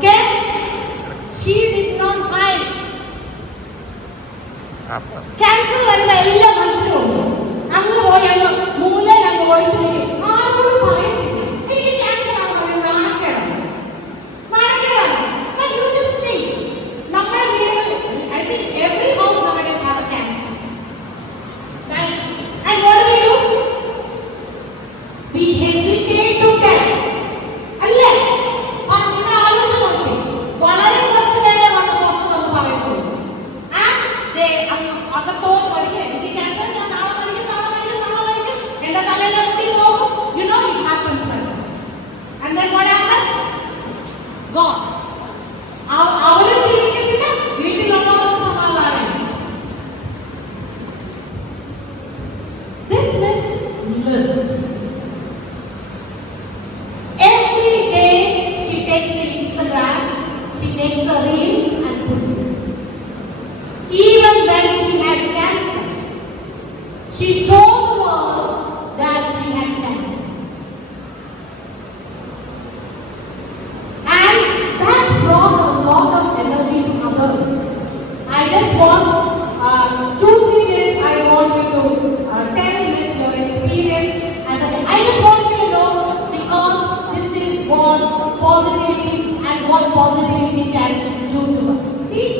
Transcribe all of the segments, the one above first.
Okay? She did not hide. Cancer വരുന്ന എല്ലാ മനുഷ്യരും അങ്ങ് പോയി അങ്ങ് മൂലയിൽ അങ്ങ് ഒളിച്ചിരിക്കും. ആരോടും പറയത്തില്ല. എനിക്ക് ക്യാൻസർ ആണെന്ന് പറയുന്നത് നാണക്കേടാണ്. But you just think, നമ്മുടെ വീടുകളിൽ I think every house nowadays have cancer. Right? And what do? We hesitate to tell. അല്ലേ? നിങ്ങൾ ആലോചിച്ച് നോക്കി. വളരെ കുറച്ച് പേരെ വന്ന് പുറത്ത് വന്ന് പറയുന്നു. അകത്തോട് വരിക, എനിക്ക് ക്യാൻസർ, ഞാൻ നാളെ മരിക്കും. എന്റെ തലയിലെ മുടി പോകും. You know it happens like that. And then what happens? God. അവര് ജീവിക്കത്തില്ല, വീട്ടിലുള്ളവർക്ക് സമാധാനം. This is lived. Every day she takes the Instagram, she makes a reel and puts it. Even when she had cancer, she told the world that she had cancer. And that brought a lot of energy to others. I just want 2-3 minutes, I want you to tell me your experience. I just want you to know, because this is what positivity and what positivity can do to us. See?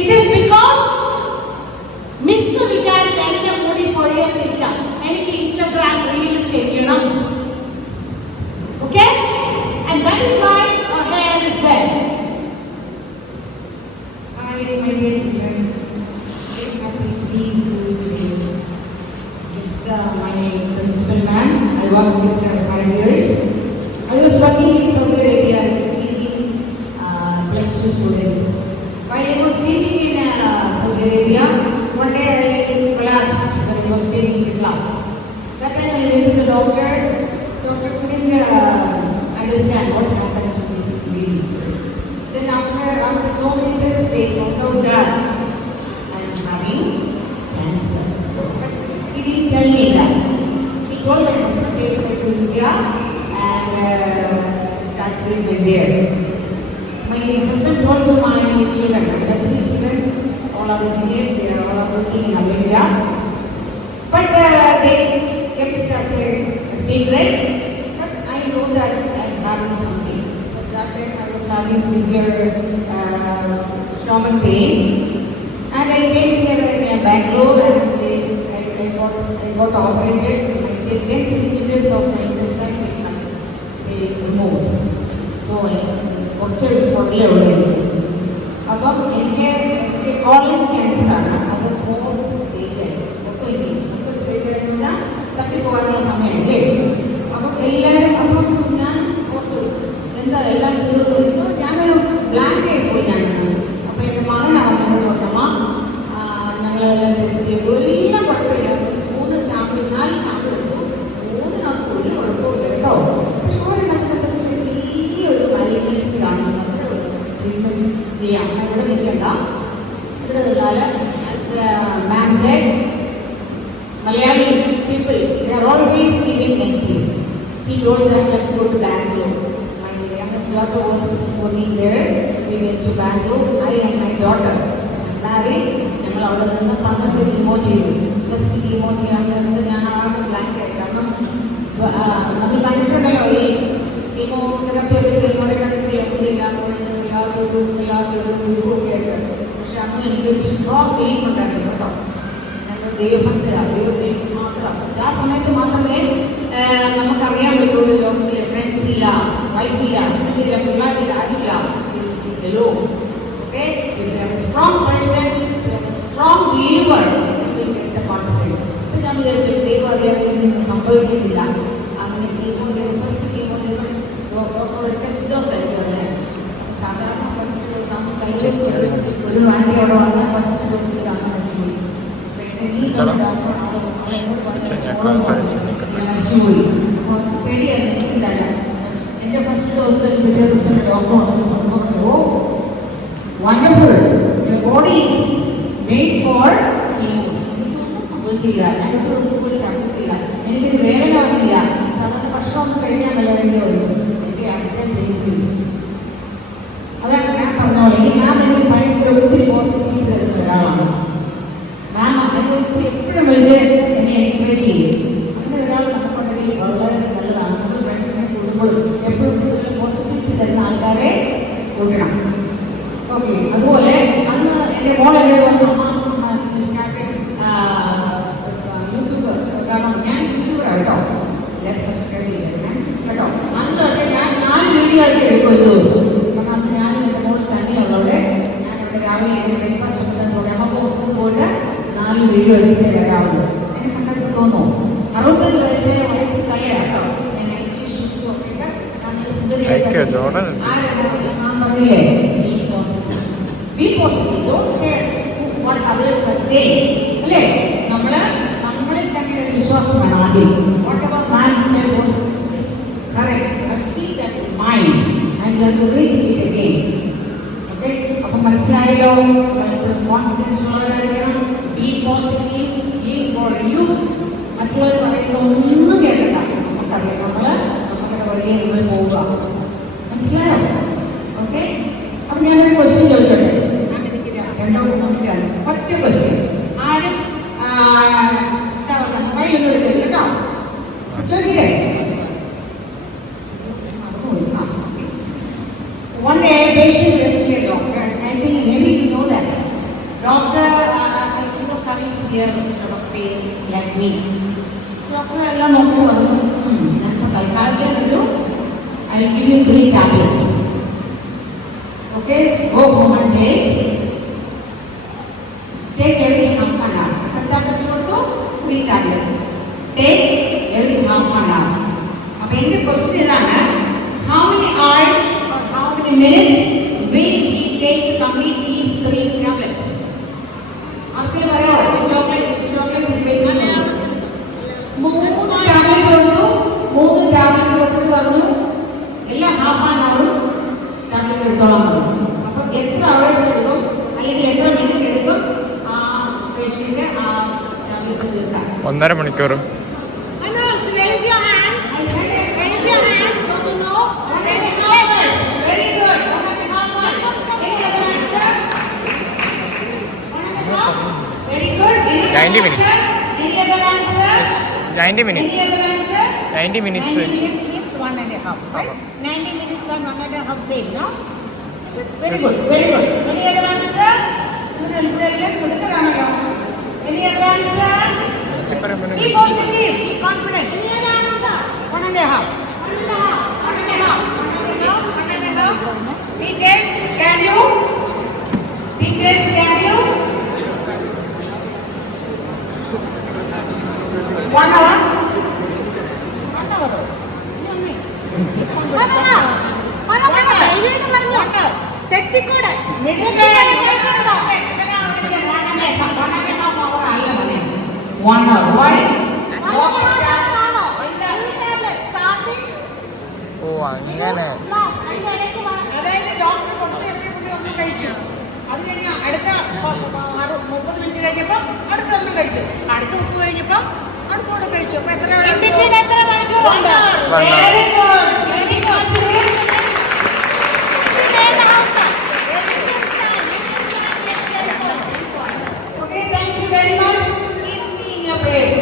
It is because miss വിചാരിച്ച് എന്റെ മുടി പൊഴിയത്തില്ല, എനിക്ക് Instagram reel ചെയ്യണം. Okay? And that is why her hair is there. Hi, my dear children. I'm happy to be with you today. This is my principal ma'am. I worked with her 5 years. I was working in Saudi Arabia. I was teaching +2 students. While I was teaching in Saudi Arabia, one day I collapsed when I was taking the class. That time I went to the doctor. Doctor couldn't understand what happened to this lady. Then after so many tests, they found out that I am having cancer. But he didn't tell me that. He told me I must take her to India and start treatment there. My husband told to my children, I have 3 children, all are engineers, they are all working in America. But they kept it as a secret. But I know that I am having something. At that time I was having severe stomach pain. And I came here in Bangalore and I got operated. I said 10 centimeters of my intestine they removed. So കുറച്ച് പൊടിയേ ഉള്ളൂ. അപ്പം എനിക്ക് colon ക്യാൻസറാണ്. അത് 4th സ്റ്റേജായി. മൊത്തം സ്റ്റേജായിരുന്നില്ല, തട്ടിപ്പോകാനുള്ള സമയമല്ലേ. അപ്പം എല്ലാവരും അപ്പം ഞാൻ ഓർത്തു എന്താ എല്ലാം തീർന്നു. ഞാനൊരു ബ്ലാങ്കായി പോയി. ഞാൻ അപ്പം എൻ്റെ മകനാണ് എന്നോട് പറഞ്ഞമ്മ ഞങ്ങളെല്ലാം ടെസ്റ്റ് ചെയ്തു, എല്ലാം കുഴപ്പമില്ല. 4 സാമ്പിൾ എടുത്തു. 3 ഒരു കുഴപ്പമില്ല കേട്ടോ. പക്ഷെ ഒരെണ്ണത്തിനകത്ത് ചെറിയൊരു മലിനൻസ് കാണുന്നത് ട്രീറ്റ്മെൻറ്റ് ചെയ്യാം. ഇവിടെ നിൽക്കണ്ട, ഇവിടെ നിന്നാൽ മാം Z Malayali people, they are always giving entries. He told them, let's go to Bangalore. My youngest daughter was working there. We went to Bangalore. I and my daughter married. ഞങ്ങൾ അവിടെ നിന്ന് 12 chemo ചെയ്തു. First chemo ചെയ്യാൻ നേരത്ത് ഞാൻ ആകെ blank ആയി. കാരണം നമ്മൾ കണ്ടിട്ടുണ്ടല്ലോ ഈ കീമോതെറാപ്പി ഒക്കെ ചെയ്യുന്നവരെ കണ്ടിട്ടില്ല, ഒക്കെ ആയിട്ട്. പക്ഷെ അന്ന് എനിക്കൊരു സ്ട്രോങ് പെയിൻ ഉണ്ടായിരുന്നു കേട്ടോ. ദൈവഭക്തരാണ്, മാത്രം ആ സമയത്ത് മാത്രമേ നമുക്കറിയാൻ പറ്റുള്ളൂ. ലോകത്തിലെ ഫ്രണ്ട്സ് ഇല്ല, വൈഫില്ല, ഹസ്ബൻഡില്ല, പിള്ളേരില്ല, ആരില്ല. Okay, strong person, strong believer, confidence. ഇപ്പം ഞാൻ വിചാരിച്ചു ദൈവം അറിയാതെ ഒന്നും സംഭവിക്കുന്നില്ല. അങ്ങനെ ഫസ്റ്റ് കീമോതെറാപ്പി ടെസ്റ്റ് ഡോസ് ആയിരിക്കും. സാധാരണ ഫസ്റ്റ് ഡോസ് ആകുമ്പോൾ ഒരു ആൻറ്റി അവിടെ വന്നാൽ ഫസ്റ്റ് ഡോസ് അങ്ങനെ പേടിയാണ് എനിക്കുണ്ടല്ല. എൻ്റെ ഫസ്റ്റ് ഡോസ് പിറ്റേ ദിവസം ഡോക്ടർ വന്നു, wonderful, your body is made for chemos. എനിക്കൊന്നും സംഭവിച്ചില്ല, 2 ദിവസം പോലും ഛർദ്ദിച്ചില്ല, എനിക്കൊരു വേദന വന്നില്ല, സാധാരണ ഭക്ഷണമൊന്നും കഴിക്കാൻ നല്ല വേണ്ടിയുള്ളൂ, എനിക്ക് അറ്റൻഡ് ചെയ്ത്. അതാണ് ഞാൻ പറഞ്ഞോളെ, മാം എനിക്ക് ഭയങ്കര ഒത്തിരി പോസിറ്റീവ് തരുന്ന ഒരാളാണ്. മാം അതിനെ ഒത്തിരി എപ്പോഴും വിളിച്ച് എന്നെ എൻകറേജ് ചെയ്യും. അങ്ങനെ ഒരാൾ നമുക്കുണ്ടെങ്കിൽ വളരെ നല്ലതാണ്. നമ്മൾ ഫ്രണ്ട്സിനെ കൂടുമ്പോൾ എപ്പോഴും കൂടുതൽ പോസിറ്റിവിറ്റി തരുന്ന ആൾക്കാരെ കൂട്ടണം. ഓക്കെ, അതുപോലെ അന്ന് എൻ്റെ മോൾ എന്നോട് വന്നു, യൂട്യൂബർ, കാരണം ഞാൻ യൂട്യൂബറാണ് കേട്ടോ, എല്ലാവരും സബ്സ്ക്രൈബ് ചെയ്തേക്കണം കേട്ടോ. അന്ന് തന്നെ ഞാൻ 4 വീഡിയോ ആയിട്ട് എടുക്കും ഒരു ദിവസം. കാരണം അന്ന് ഞാൻ എൻ്റെ മോൾ തന്നെയുള്ളവിടെ ഞാനിവിടെ രാവിലെ ബ്രേക്ക്ഫാസ്റ്റ് ഒക്കെ തുടങ്ങുമ്പോൾ പോയിട്ട് 4 വീഡിയോ എടുത്തിട്ട് വരാവുള്ളൂ. എന്നെ കണ്ടിട്ട് തോന്നുന്നു 65 വയസ്സ് തലയാണ് കേട്ടോ. ഞാൻ ഷൂസും ഒക്കെ ഇട്ട് ഞാൻ പറഞ്ഞില്ലേ, be positive, don't care what others are saying. അല്ലേ, നമ്മളിൽ തന്നെ ഒരു വിശ്വാസം വേണം ആദ്യം. whatever man said was correct, but keep that in mind and you have to rethink it again. Okay, അപ്പോൾ മനസ്സിലായല്ലോ, confidence ഉള്ളവരായിരിക്കണം, be positive, live for you. മറ്റുള്ളവർ പറയുന്ന ഒന്നും കേൾക്കണ്ട, നമുക്കറിയാം നമ്മുടെ വഴിയെ നമ്മൾ പോവുക. മനസ്സിലായോ? ഓക്കെ, അപ്പം ഞാനൊരു ക്വസ്റ്റ്യൻ ചോദിച്ചോട്ടെ. എനിക്ക് 2-3 മിനിറ്റാണ്, ഒറ്റ ക്വസ്റ്റ്യൻ. ആരും എന്താ പറയുക, മൊബൈലൊന്നും എടുക്കരുത് കേട്ടോ. ചോദിക്കട്ടെ. One day a patient went to a doctor. I think maybe you know that. Doctor was having severe stomach pain like me. Doctor എല്ലാം നോക്കി പറഞ്ഞു, ഞാൻ തൽക്കാലത്തേക്കൊരു I will give you 3 tablets. Okay, go home and take every half an hour. Tablets to 3 tablets. Take every half an hour. अब इनके question इതാണ്, how many hours or how many minutes will he take to complete these 3 tablets? आपके बारे में chocolate is very good. 3 tablet കൊടുത്തു, 3 tablet കൊടുത്തിട്ട് പറഞ്ഞു എല്ലാം half an അവറും tablet എടുത്തോളാൻ പറഞ്ഞു. അപ്പം എത്ര അവേഴ്സ് എടുക്കും അല്ലെങ്കിൽ എത്ര മിനിറ്റ് എടുക്കും ആ പേഷ്യന്റ് ആ ടാബ്ലറ്റ് തീർക്കാൻ? 1.5 മണിക്കൂർ. Very good. 90 minutes. Any other answer? 90 minutes. Any other answer? 90 minutes. 90 minutes means 1.5, right? 90 minutes and 1.5 same, no? Is it? Very good, very good. Any other answer? Any other answer? Be positive, be confident. Any other answer? 1.5. 1.5. Teachers, can you? Teachers, can you? 1 hour? 1 hour. തെറ്റിക്കൂടെ ഓ അങ്ങനെ. അതായത് doctor കൊടുത്തിടനെ കൂടി ഒന്നും കഴിച്ചു, അത് കഴിഞ്ഞ് അടുത്ത 30 minute കഴിഞ്ഞപ്പോൾ അടുത്ത ഒന്നും കഴിച്ചു, അടുത്ത ഉപ്പ് കഴിഞ്ഞപ്പോൾ അടുത്തോടെ കഴിച്ചു. അപ്പൊ എത്ര മണിക്കൂറുണ്ട്? Very good, very good. Okay, thank you very much. Keep me in your prayers.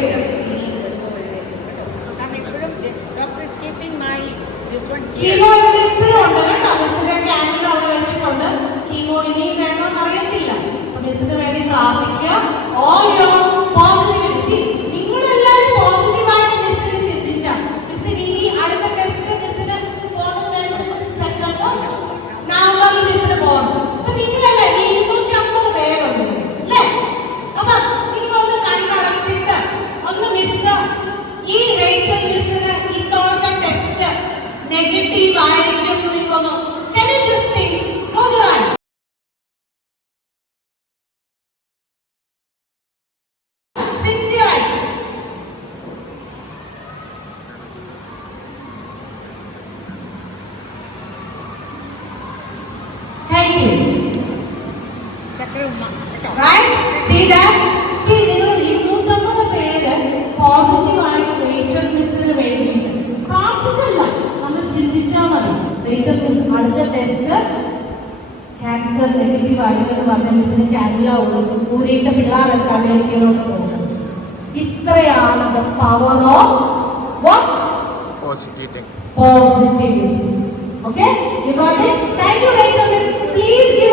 കാരണം ഇപ്പോഴും doctor is keeping my this one here. Chemo ഇവിടെ ഇപ്പോഴും ഉണ്ട് കേട്ടോ, മിസ്സിന്റെ ക്യാനിൽ അവിടെ വെച്ചിട്ടുണ്ട്. കീമോ ഇനിയും വേണമെന്ന് അറിയത്തില്ല. അപ്പൊ മിസ്സിന് വേണ്ടി പ്രാർത്ഥിക്കുക. All your positivity. നിങ്ങളെല്ലാവരും പോസിറ്റീവായിട്ട് മിസ്സിന് ചിന്തിച്ചാൽ മിസ്സിന് ഇനി അടുത്ത ടെസ്റ്റ് മിസ്സിന് പോകണമെന്ന് മിസ് സെപ്റ്റംബർ നവംബറിൽ മിസ്സിന് പോകണം. അപ്പൊ നിങ്ങളല്ലേ 250 പേരുണ്ട് അല്ലേ? അപ്പൊ നിങ്ങളൊന്ന് കണ്ണടച്ചിട്ട് ഒന്ന് മിസ് ഈ റേച്ചൽ മിസ്സിന് ഇത്തവണത്തെ ടെസ്റ്റ് നെഗറ്റീവ് ആയിരിക്കും നിങ്ങളൊന്ന് can you just think, close your eyes. Sincerely. Thank you. Right? See that? See, നിങ്ങൾ 250 റേച്ചൽ മിസ് അടുത്ത ടെസ്റ്റ് ക്യാൻസർ നെഗറ്റീവ് ആയിട്ടെന്ന് പറഞ്ഞ മിസ്സിന് കാനില ഊരിയിട്ട് പിള്ളേരെടുത്ത് അമേരിക്കയിലോട്ട് പോകുന്നത്. ഇത്രയാണ് the power of what positive positivity. Okay, you got it. Thank you, Rachel. Please give